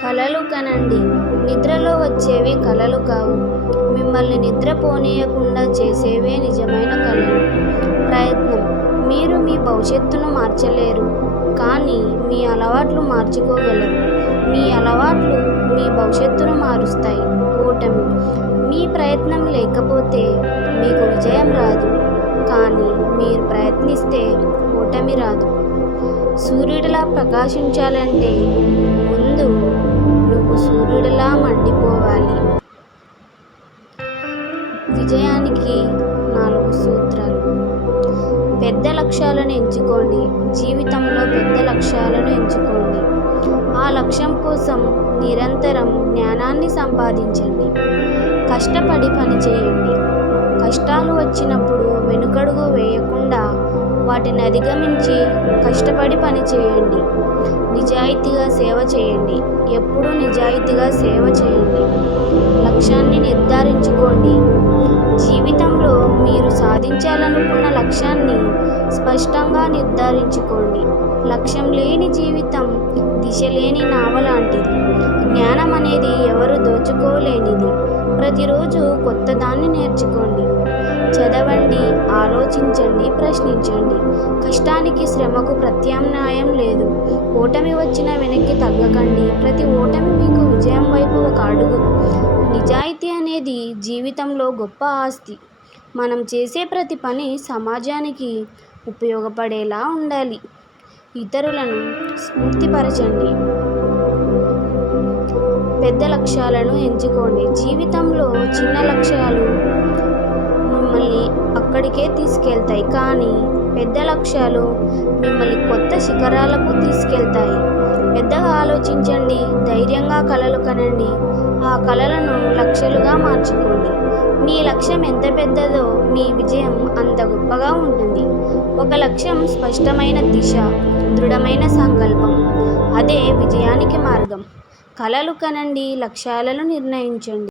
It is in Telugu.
కలలు కనండి. నిద్రలో వచ్చేవి కలలు కావు. మిమ్మల్ని నిద్రపోనీయకుండా చేసేవే నిజమైన కలలు. ప్రయత్నం. మీరు మీ భవిష్యత్తును మార్చలేరు, కానీ మీ అలవాట్లు మార్చుకోగలరు. మీ అలవాట్లు మీ భవిష్యత్తును మారుస్తాయి. ఓటమి. మీ ప్రయత్నం లేకపోతే మీకు విజయం రాదు, కానీ మీరు ప్రయత్నిస్తే ఓటమి రాదు. సూర్యుడిలా ప్రకాశించాలంటే ముందు నువ్వు సూర్యుడిలా మండిపోవాలి. విజయానికి 4 సూత్రాలు. పెద్ద లక్ష్యాలను ఎంచుకోండి. జీవితంలో పెద్ద లక్ష్యాలను ఎంచుకోండి. ఆ లక్ష్యం కోసం నిరంతరం జ్ఞానాన్ని సంపాదించండి. కష్టపడి పని చేయండి. కష్టాలు వచ్చినప్పుడు వెనుకడుగు వేయకుండా వాటిని అధిగమించి కష్టపడి పని చేయండి. నిజాయితీగా సేవ చేయండి. ఎప్పుడూ నిజాయితీగా సేవ చేయండి. లక్ష్యాన్ని నిర్ధారించుకోండి. జీవితంలో మీరు సాధించాలనుకున్న లక్ష్యాన్ని స్పష్టంగా నిర్ధారించుకోండి. లక్ష్యం లేని జీవితం దిశ లేని నావ లాంటిది. జ్ఞానం అనేది ఎవరు దోచుకోలేనిది. ప్రతిరోజు కొత్తదాన్ని నేర్చుకోండి. చదవండి, ఆలోచించండి, ప్రశ్నించండి. కష్టానికి శ్రమకు ప్రత్యామ్నాయం లేదు. ఓటమి వచ్చిన వెనక్కి తగ్గకండి. ప్రతి ఓటమి మీకు విజయం వైపు ఒక అడుగు. నిజాయితీ అనేది జీవితంలో గొప్ప ఆస్తి. మనం చేసే ప్రతి పని సమాజానికి ఉపయోగపడేలా ఉండాలి. ఇతరులను స్ఫూర్తిపరచండి. పెద్ద లక్ష్యాలను ఎంచుకోండి. జీవితంలో చిన్న లక్ష్యాలు మిమ్మల్ని అక్కడికే తీసుకెళ్తాయి, కానీ పెద్ద లక్ష్యాలు మిమ్మల్ని కొత్త శిఖరాలకు తీసుకెళ్తాయి. పెద్దగా ఆలోచించండి. ధైర్యంగా కలలు కనండి. ఆ కలలను లక్ష్యాలుగా మార్చుకోండి. మీ లక్ష్యం ఎంత పెద్దదో మీ విజయం అంత గొప్పగా ఉంటుంది. ఒక లక్ష్యం స్పష్టమైన దిశ, దృఢమైన సంకల్పం. అదే విజయానికి మార్గం. కలలు కనండి, లక్ష్యాలను నిర్ణయించండి.